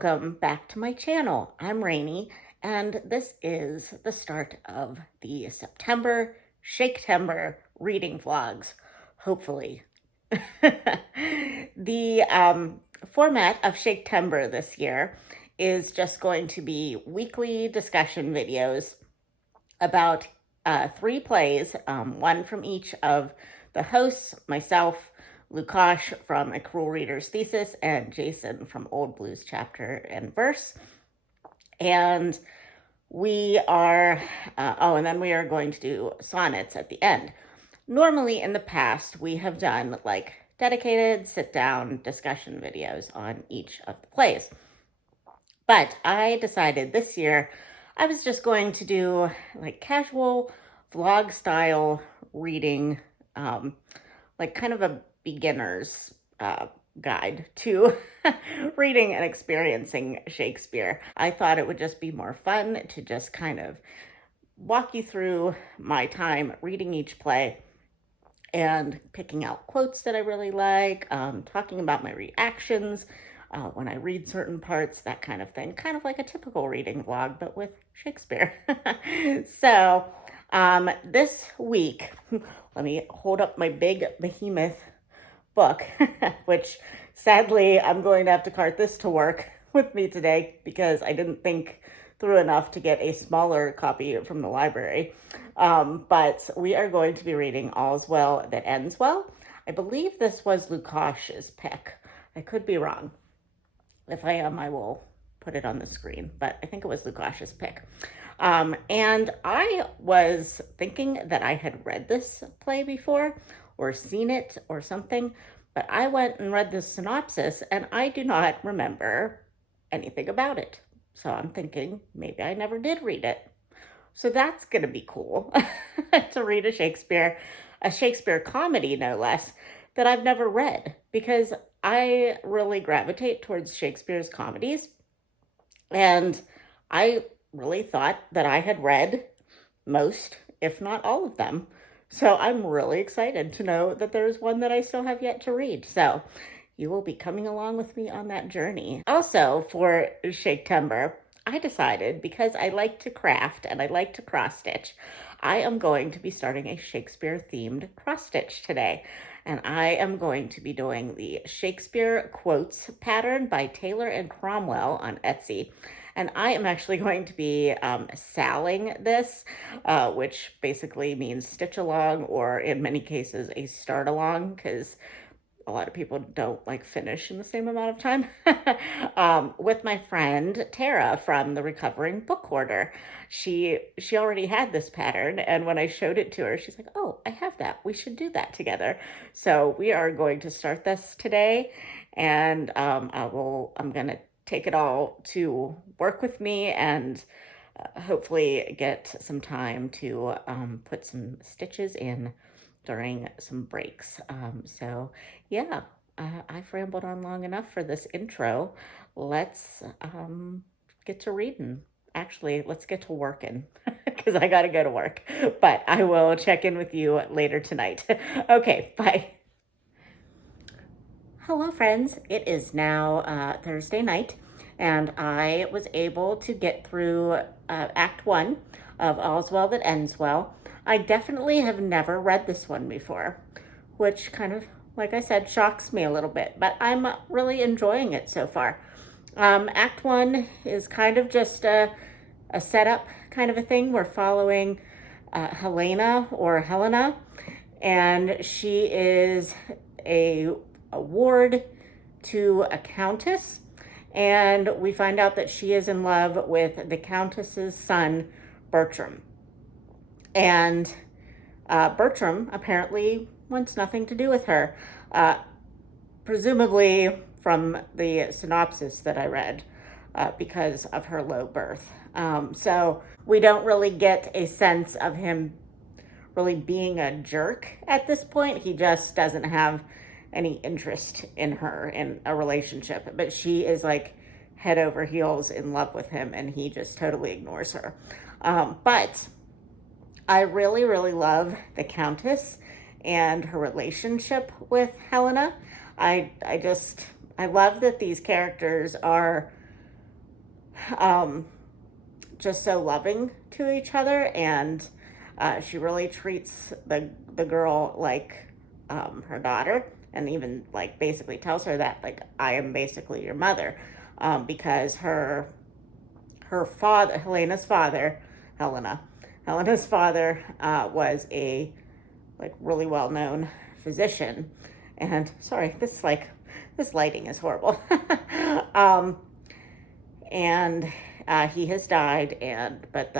Welcome back to my channel. I'm Rainey, and this is the start of the September Shaktember reading vlogs, hopefully. The format of Shaktember this year is just going to be weekly discussion videos about three plays, one from each of the hosts, myself, Lukash from A Cruel Reader's Thesis, and Jason from Old Blues Chapter and Verse. And we are, and then we are going to do sonnets at the end. Normally in the past, we have done like dedicated sit-down discussion videos on each of the plays. But I decided this year I was just going to do like casual vlog style reading, like kind of a beginner's guide to reading and experiencing Shakespeare. I thought it would just be more fun to just kind of walk you through my time reading each play and picking out quotes that I really like, talking about my reactions when I read certain parts, that kind of thing. Kind of like a typical reading vlog, but with Shakespeare. So this week, let me hold up my big behemoth book, which sadly I'm going to have to cart this to work with me today because I didn't think through enough to get a smaller copy from the library. But we are going to be reading All's Well That Ends Well. I believe this was Lukash's pick. I could be wrong. If I am, I will put it on the screen, but I think it was Lukash's pick. And I was thinking that I had read this play before or seen it or something, but I went and read the synopsis and I do not remember anything about it. So I'm thinking maybe I never did read it. So that's going to be cool to read a Shakespeare comedy, no less, that I've never read, because I really gravitate towards Shakespeare's comedies. And I really thought that I had read most, if not all of them. So I'm really excited to know that there's one that I still have yet to read. So you will be coming along with me on that journey. Also, for Shaktember, I decided, because I like to craft and I like to cross-stitch, I am going to be starting a Shakespeare-themed cross-stitch today. And I am going to be doing the Shakespeare Quotes pattern by Taylor and Cromwell on Etsy. And I am actually going to be salling this, which basically means stitch along, or in many cases a start along, because a lot of people don't like finish in the same amount of time, with my friend Tara from the Recovering Book Hoarder. She already had this pattern, and when I showed it to her, she's like, oh, I have that. We should do that together. So we are going to start this today, and I'm going to take it all to work with me and hopefully get some time to put some stitches in during some breaks. So yeah, I've rambled on long enough for this intro. Let's get to reading. Actually, let's get to working because I got to go to work. But I will check in with you later tonight. Okay, bye. Hello, friends. It is now Thursday night, and I was able to get through Act 1 of All's Well That Ends Well. I definitely have never read this one before, which kind of, like I said, shocks me a little bit, but I'm really enjoying it so far. Act 1 is kind of just a setup kind of a thing. We're following Helena, and she is a ward to a countess, and we find out that she is in love with the countess's son, Bertram. And Bertram apparently wants nothing to do with her, presumably from the synopsis that I read, because of her low birth. So we don't really get a sense of him really being a jerk at this point. He just doesn't have any interest in her in a relationship, but she is like head over heels in love with him, and he just totally ignores her. But I really, really love the Countess and her relationship with Helena. I love that these characters are um, just so loving to each other, and she really treats the girl like her daughter, and even like basically tells her that like I am basically your mother, because her father, Helena, Helena's father was a like really well known physician, and sorry, this lighting is horrible. um, and he has died, and but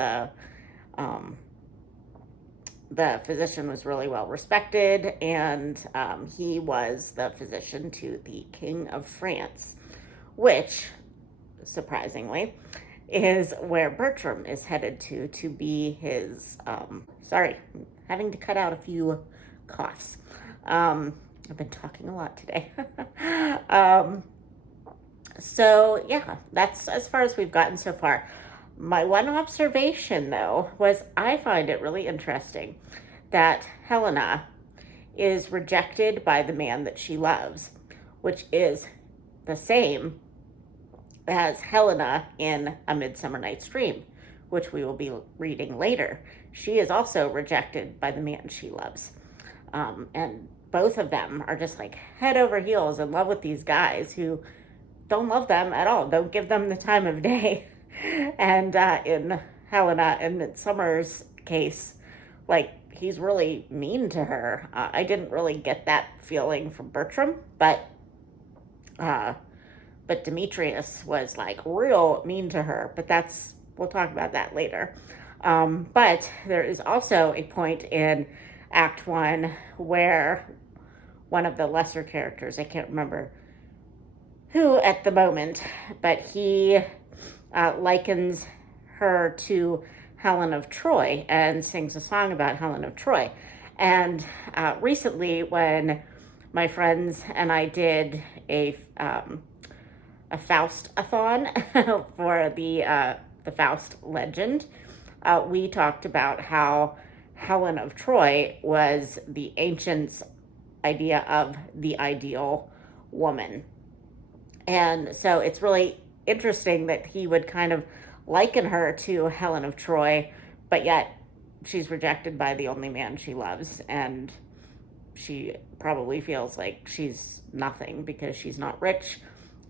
um, the physician was really well respected, and he was the physician to the King of France, which, surprisingly, is where Bertram is headed to be his. Sorry, I'm having to cut out a few coughs. I've been talking a lot today. um, so, yeah, that's as far as we've gotten so far. My one observation, though, was I find it really interesting that Helena is rejected by the man that she loves, which is the same as Helena in A Midsummer Night's Dream, which we will be reading later. She is also rejected by the man she loves. And both of them are just like head over heels in love with these guys who don't love them at all, don't give them the time of day. And in Helena and Midsummer's case, like he's really mean to her. I didn't really get that feeling from Bertram, uh, but Demetrius was like real mean to her. But we'll talk about that later. But there is also a point in Act 1 where one of the lesser characters, I can't remember who at the moment, but he likens her to Helen of Troy and sings a song about Helen of Troy. And recently, when my friends and I did a Faust-a-thon for the Faust legend, we talked about how Helen of Troy was the ancients' idea of the ideal woman. And so it's really interesting that he would kind of liken her to Helen of Troy, but yet she's rejected by the only man she loves, and she probably feels like she's nothing because she's not rich,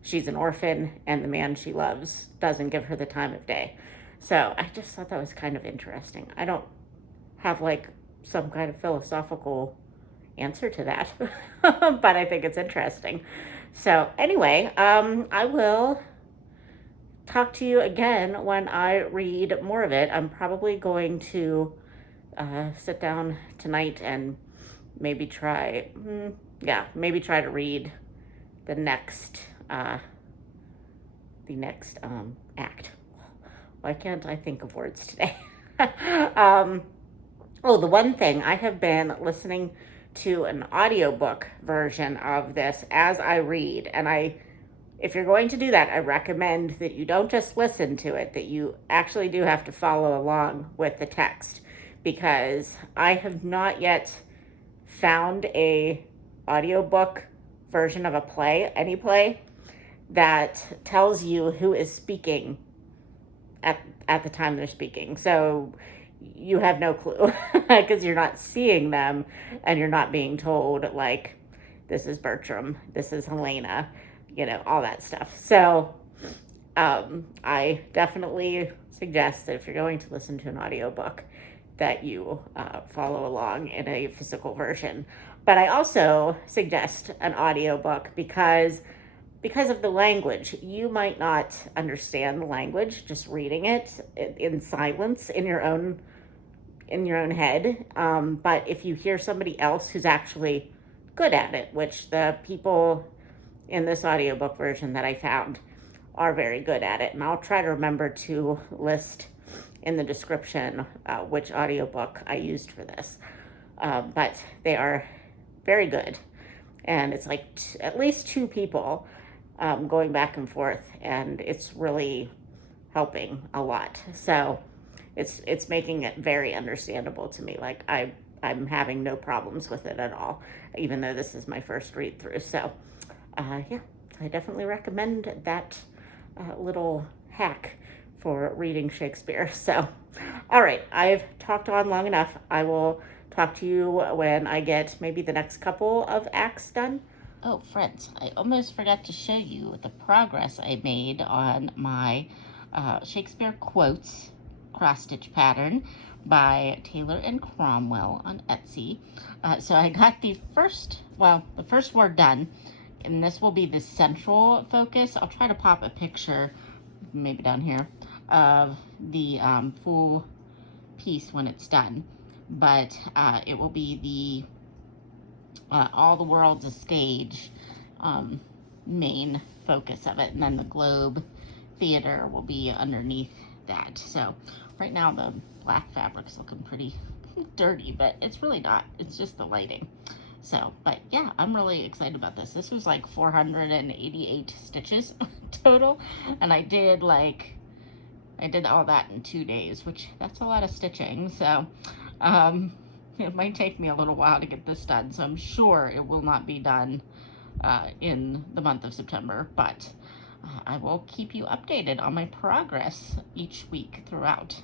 she's an orphan, and the man she loves doesn't give her the time of day. So I just thought that was kind of interesting. I don't have like some kind of philosophical answer to that, but I think it's interesting. So anyway, I will talk to you again when I read more of it. I'm probably going to sit down tonight and maybe try to read the next act. Why can't I think of words today? The one thing, I have been listening to an audiobook version of this as I read, and if you're going to do that, I recommend that you don't just listen to it, that you actually do have to follow along with the text, because I have not yet found a audiobook version of any play that tells you who is speaking at the time they're speaking. So you have no clue because you're not seeing them, and you're not being told like, this is Bertram, this is Helena, all that stuff. So I definitely suggest that if you're going to listen to an audiobook, that you follow along in a physical version. But I also suggest an audiobook because of the language. You might not understand the language just reading it in silence in your own head. But if you hear somebody else who's actually good at it, which the people in this audiobook version that I found are very good at it, and I'll try to remember to list in the description which audiobook I used for this. But they are very good, and it's like at least two people going back and forth, and it's really helping a lot. So it's making it very understandable to me. Like I'm having no problems with it at all, even though this is my first read through. So I definitely recommend that little hack for reading Shakespeare. So, all right, I've talked on long enough. I will talk to you when I get maybe the next couple of acts done. Oh, friends, I almost forgot to show you the progress I made on my Shakespeare quotes cross-stitch pattern by Taylor and Cromwell on Etsy. So I got the first word done, and this will be the central focus. I'll try to pop a picture, maybe down here, of the full piece when it's done. But it will be the all the world's a stage main focus of it, and then the Globe Theater will be underneath that. So right now the black fabric's looking pretty dirty, but it's really not. It's just the lighting. So, but yeah, I'm really excited about this. This was like 488 stitches total, and I did all that in 2 days, which that's a lot of stitching. So it might take me a little while to get this done, so I'm sure it will not be done in the month of September, but I will keep you updated on my progress each week throughout.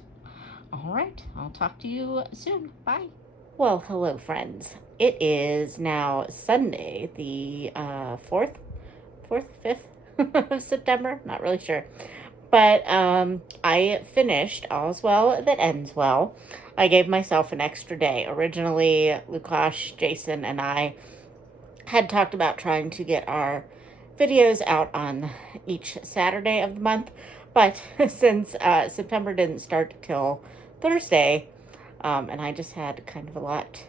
All right, I'll talk to you soon. Bye. Well, hello, friends. It is now Sunday, the 4th, 5th of September. Not really sure. But I finished All's Well That Ends Well. I gave myself an extra day. Originally, Lukash, Jason, and I had talked about trying to get our videos out on each Saturday of the month. But since September didn't start till Thursday, and I just had kind of a lot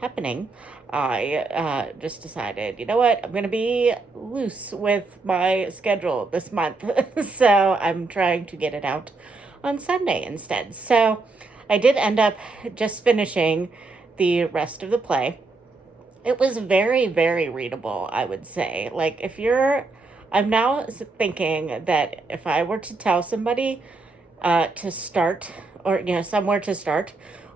happening, I just decided, you know what, I'm going to be loose with my schedule this month. So I'm trying to get it out on Sunday instead. So I did end up just finishing the rest of the play. It was very, very readable, I would say. Like, I'm now thinking that if I were to tell somebody to start, or, somewhere to start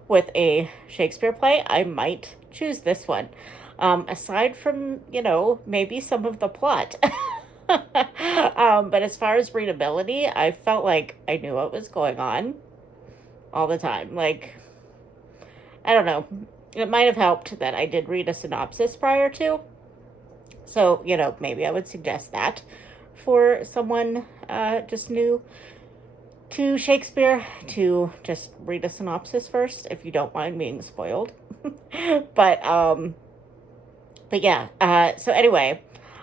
with a Shakespeare play, I might choose this one. Aside from, maybe some of the plot. But as far as readability, I felt like I knew what was going on all the time. Like, I don't know. It might have helped that I did read a synopsis prior to. So, maybe I would suggest that for someone just new to Shakespeare, to just read a synopsis first if you don't mind being spoiled. but yeah, so anyway,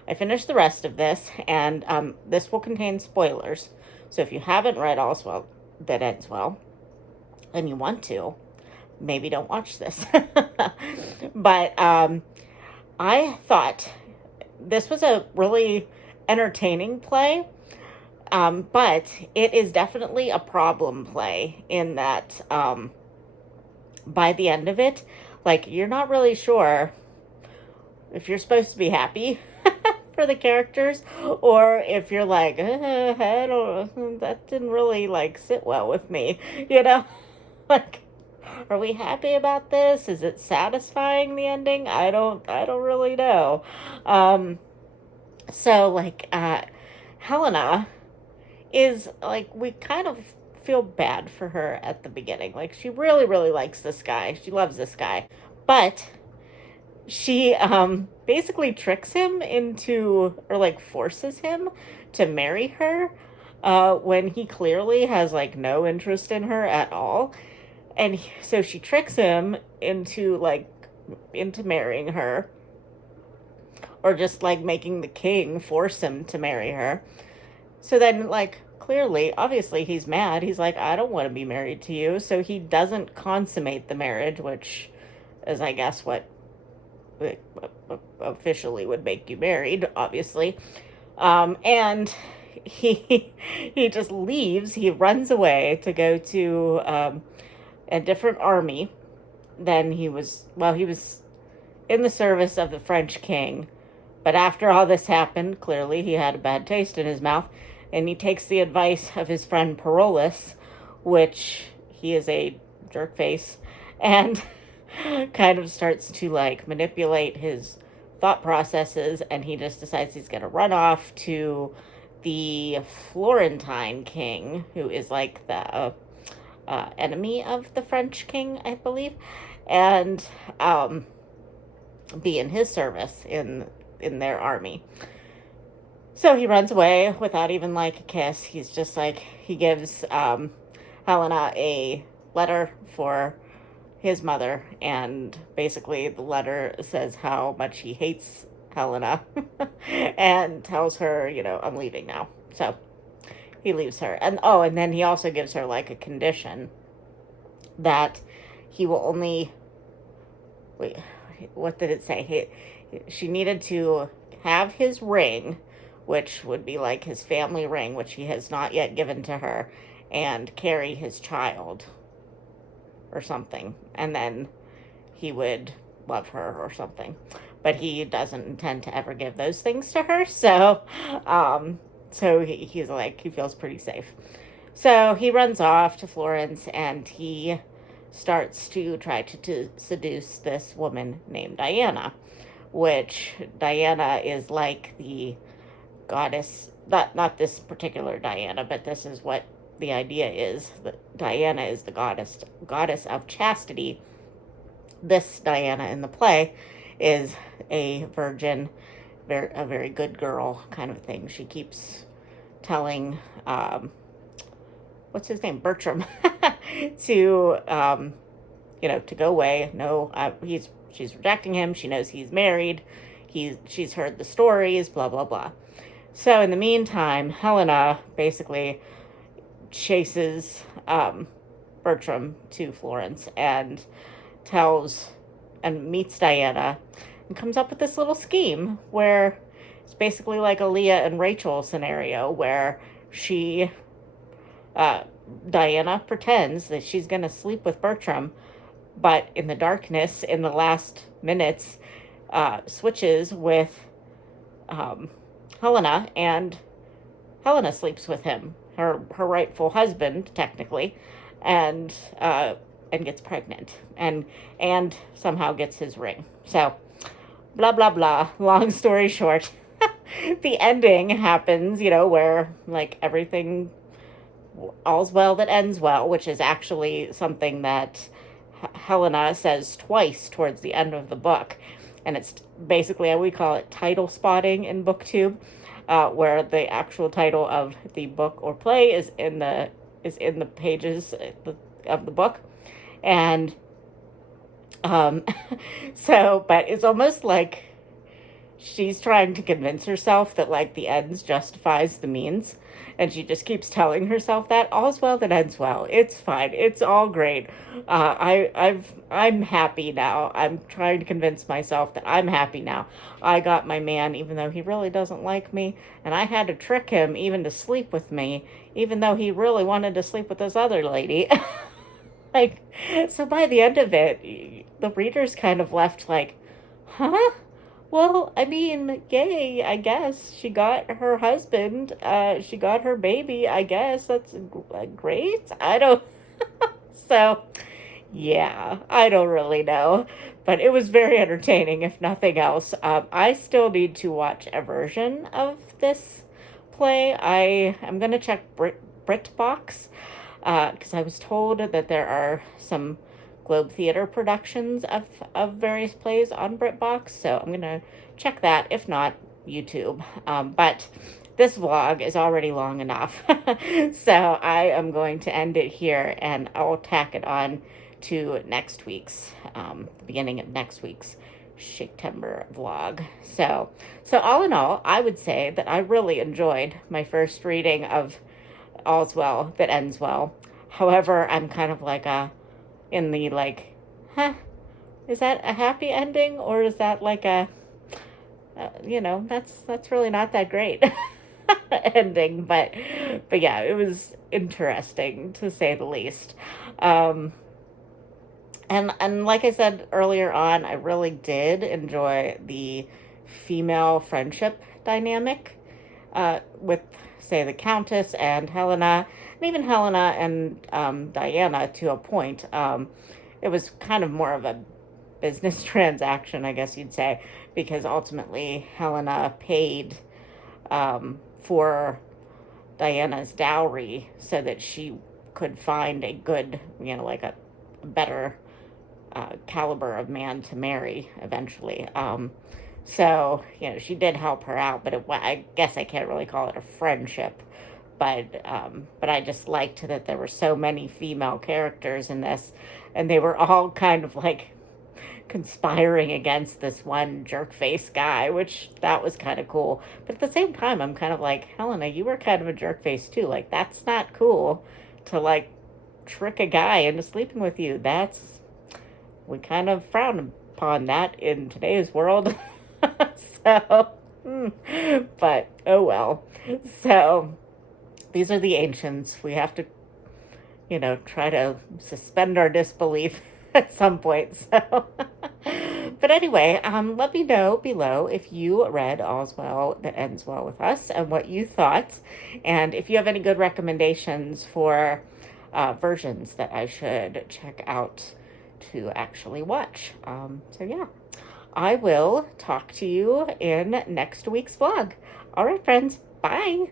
I finished the rest of this, and this will contain spoilers. So if you haven't read All's Well That Ends Well and you want to, maybe don't watch this. But I thought this was a really entertaining play. But it is definitely a problem play in that by the end of it, like, you're not really sure if you're supposed to be happy for the characters, or if you're like, I don't, that didn't really like sit well with me, like, are we happy about this? Is it satisfying, the ending? I don't really know. So like Helena is like, we kind of feel bad for her at the beginning. Like, she really, really likes this guy. She loves this guy. But she basically tricks him into, or like forces him to marry her when he clearly has like no interest in her at all. And so she tricks him into marrying her, or just like making the king force him to marry her. So then, like, clearly, obviously, he's mad. He's like, I don't want to be married to you. So he doesn't consummate the marriage, which is, I guess, what officially would make you married, obviously. And he just leaves. He runs away to go to a different army than he was. Well, he was in the service of the French king. But after all this happened, clearly he had a bad taste in his mouth, and he takes the advice of his friend Parolles, which he is a jerkface, and kind of starts to like manipulate his thought processes, and he just decides he's going to run off to the Florentine king, who is like the enemy of the French king, I believe, and be in his service in their army. So he runs away without even like a kiss. He's just like, he gives Helena a letter for his mother, and basically the letter says how much he hates Helena and tells her, I'm leaving now. So he leaves her. And and then he also gives her like a condition that he will only, wait, what did it say? She needed to have his ring, which would be like his family ring, which he has not yet given to her, and carry his child or something. And then he would love her or something. But he doesn't intend to ever give those things to her. So, he's like, he feels pretty safe. So he runs off to Florence, and he starts to try to seduce this woman named Diana, which Diana is like the goddess, not this particular Diana, but this is what the idea is, that Diana is the goddess of chastity. This Diana in the play is a virgin, a very good girl kind of thing. She keeps telling what's his name, Bertram, to to go away. No, she's rejecting him. She knows he's married. She's heard the stories, blah blah blah. So in the meantime, Helena basically chases Bertram to Florence and meets Diana and comes up with this little scheme where it's basically like a Leah and Rachel scenario, where Diana pretends that she's going to sleep with Bertram, but in the darkness, in the last minutes, switches with Helena, and Helena sleeps with him, her rightful husband, technically, and gets pregnant, and somehow gets his ring. So, blah blah blah. Long story short, the ending happens, where like everything, all's well that ends well, which is actually something that Helena says twice towards the end of the book. And it's basically, we call it title spotting in BookTube, where the actual title of the book or play is in the pages of the book. And but it's almost like she's trying to convince herself that like the ends justifies the means, and she just keeps telling herself that all's well that ends well. It's fine. It's all great. I'm happy now. I'm trying to convince myself that I'm happy now. I got my man, even though he really doesn't like me, and I had to trick him even to sleep with me, even though he really wanted to sleep with this other lady. Like, so by the end of it, the reader's kind of left like, huh? Well, I mean, yay, I guess. She got her husband. She got her baby, I guess. That's great. I don't. So, yeah, I don't really know. But it was very entertaining, if nothing else. I still need to watch a version of this play. I'm going to check BritBox, because I was told that there are some Globe Theater productions of various plays on BritBox, so I'm going to check that, if not YouTube. But this vlog is already long enough, so I am going to end it here, and I'll tack it on to next week's, the beginning of next week's Shaktember vlog. So all in all, I would say that I really enjoyed my first reading of All's Well That Ends Well. However, I'm kind of like in the like, is that a happy ending, or is that like a, that's really not that great ending, but yeah, it was interesting to say the least. And like I said earlier on, I really did enjoy the female friendship dynamic with, say, the Countess and Helena, and even Helena and Diana to a point. It was kind of more of a business transaction, I guess you'd say, because ultimately Helena paid for Diana's dowry so that she could find a good, like a better caliber of man to marry eventually. So, she did help her out, but I guess I can't really call it a friendship. But I just liked that there were so many female characters in this, and they were all kind of like conspiring against this one jerk face guy, which that was kind of cool. But at the same time, I'm kind of like, Helena, you were kind of a jerk face too. Like, that's not cool to like trick a guy into sleeping with you. We kind of frown upon that in today's world. So, but oh well. So, these are the ancients. We have to, try to suspend our disbelief at some point. So, but anyway, let me know below if you read All's Well That Ends Well with Us and what you thought, and if you have any good recommendations for versions that I should check out to actually watch. So yeah, I will talk to you in next week's vlog. All right, friends, bye.